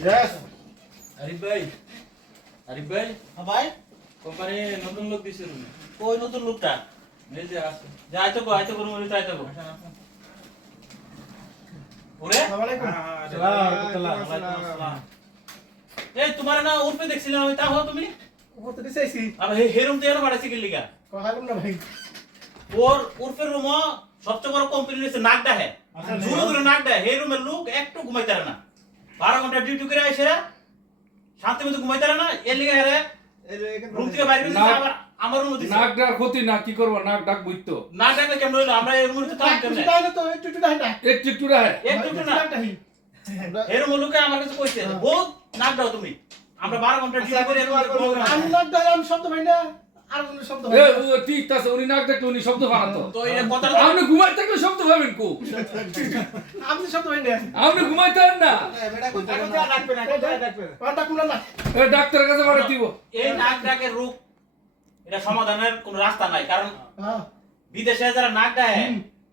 Yes. Arif ভাই আরিফ ভাই হ্যাঁ ভাই কোম্পানি নতুন লোক দিছে রুমে ওই নতুন লোকটা এই যে আছে যে আইতে গো আইতে গো রুমে আইতে গো আসেন, আসেন। ওরে Assalamualaikum. Waalaikumsalam. এই তোমার না উর্ফে দেখছিলাম আমি তা হো তুমি Kau tadi saya sih. আর হে হেরুম তো এর বাড়াইছে কি লিগা Kau harum na bhai. ওর উর্ফের রুম সবচেয়ে বড় কোম্পানি হচ্ছে নাগডা হে জুড়ে জুড়ে নাগডা হে রুমের লোক একটু ঘুমাইতে পারে না বারো ঘণ্টা ডিউটি করে আসে শান্তি মতো ঘুমাইতে না এর লিগে হেরে রুম থেকে বাইরে আবার আমার রুমে নাক ডাক ক্ষতি না কি করব? নাক ডাক বুঝতো। নাক ডাকলে কেমন হইল? আমরা এই রুমে তো কাম কেমনে Kita ada tu, itu tu dah একটু একটু রাহে একটু একটু না এর মুলুকে আমার কাছে কইছে বহুত নাক দাও তুমি। আমরা বারো ঘণ্টা ডিউটি করে এর মধ্যে আমি নাক dah আমি শব্দ ভাই না। আর কোনো শব্দ এ ও ঠিক আছে উনি নাক ডাকলে উনি শব্দ বানাতো তো। এই কথাটা আপনি ঘুমাই থাকলে শব্দ পাবেন কো? আমি শব্দ ভাই না আপনি ঘুমাইতে পারেন না? পাটা কুলা না এ ডাক্তারের কাছে পাঠিয়ে দিব। এই নাক ডাকের রোগ এটা সমাধানের কোনো রাস্তা নাই কারণ হ্যাঁ। বিদেশে যারা নাক ডায়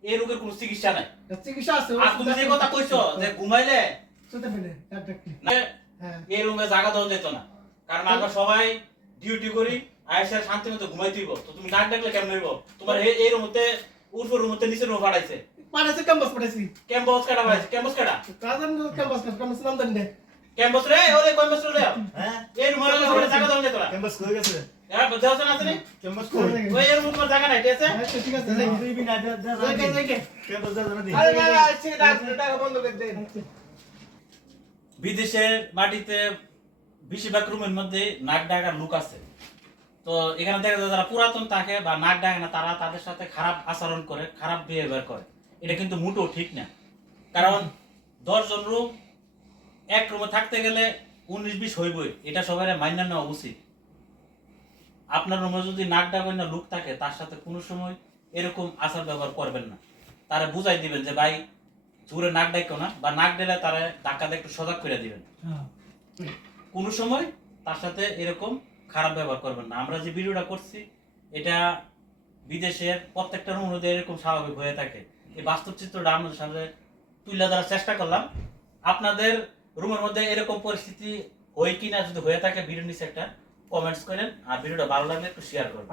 এই রোগের কোনো চিকিৎসা নাই। চিকিৎসা আছে আর তুমি যে কথা কইছো যে ঘুমাইলে শুতে পেলে ডাক ডাক হ্যাঁ। এই রুমে জায়গা দেওয়া যেত না। কারণ আমরা সবাই ডিউটি করি আয়েসার শান্তি মতো হইব। তো তুমি নাক ডাকলে কেমন হইব? তোমার এই- রুমতে উর্ফের রুমতে নিচের রুম ফাড়াইছে পাড়াছে ক্যাম্পাস পাঠাইছি ক্যাম্পাস কাটা পাইছে ক্যাম্পাস কাটা। কাজন ক্যাম্পাস কাটা ক্যাম্পাস নাম দেন দে ক্যাম্পাস রে ওরে ক্যাম্পাস রে হ্যাঁ? এই রুমে জায়গা দেওয়া যেত না ক্যাম্পাস কই গেছে? এরা বুঝতে পারছ না তুমি? ক্যাম্পাস কই? ওই এর রুমে তোমার জায়গা নাই ঠিক আছে? আচ্ছা ঠিক আছে। যাই দুই বিনা দে দে যাই যাই যাই ক্যাম্পাস যা জানা দি আরে না না আজকে ডাক ডাক বন্ধ করে দে বিদেশের মাটিতে বেশিরভাগ রুমের মধ্যে নাক ডাকার লোক আছে। তো এখানে দেখা যায় যারা পুরাতন থাকে বা নাক ডাকে না তারা তাদের সাথে খারাপ আচরণ করে খারাপ বিহেভিয়ার করে। এটা কিন্তু মোটেও ঠিক না। কারণ দশজন রুম এক রুমে থাকতে গেলে উনিশ বিশ হইবই। এটা সবাই মান্য নেওয়া উচিত। আপনার রুমে যদি নাক ডাকের না লোক থাকে তার সাথে কোনো সময় এরকম আচার ব্যবহার করবেন না। তারা বুঝাই দিবেন যে ভাই জোরে নাক ডাকো না। বা নাক দিলে তারা ধাক্কা একটু সজাগ করে দিবেন। হ্যাঁ। কোনো সময় তার সাথে এরকম খারাপ ব্যবহার করবেন না। আমরা যে ভিডিওটা করছি, এটা বিদেশের প্রত্যেকটা অনুরোধে এরকম স্বাভাবিক হয়ে থাকে। এই বাস্তব চিত্রটা আপনাদের সামনে তুলে ধরার চেষ্টা করলাম। আপনাদের রুমের মধ্যে এরকম পরিস্থিতি হয় কিনা যদি হয়ে থাকে ভিডিও নিচে একটা কমেন্টস করেন। আর ভিডিওটা ভালো লাগলে একটু শেয়ার করবেন।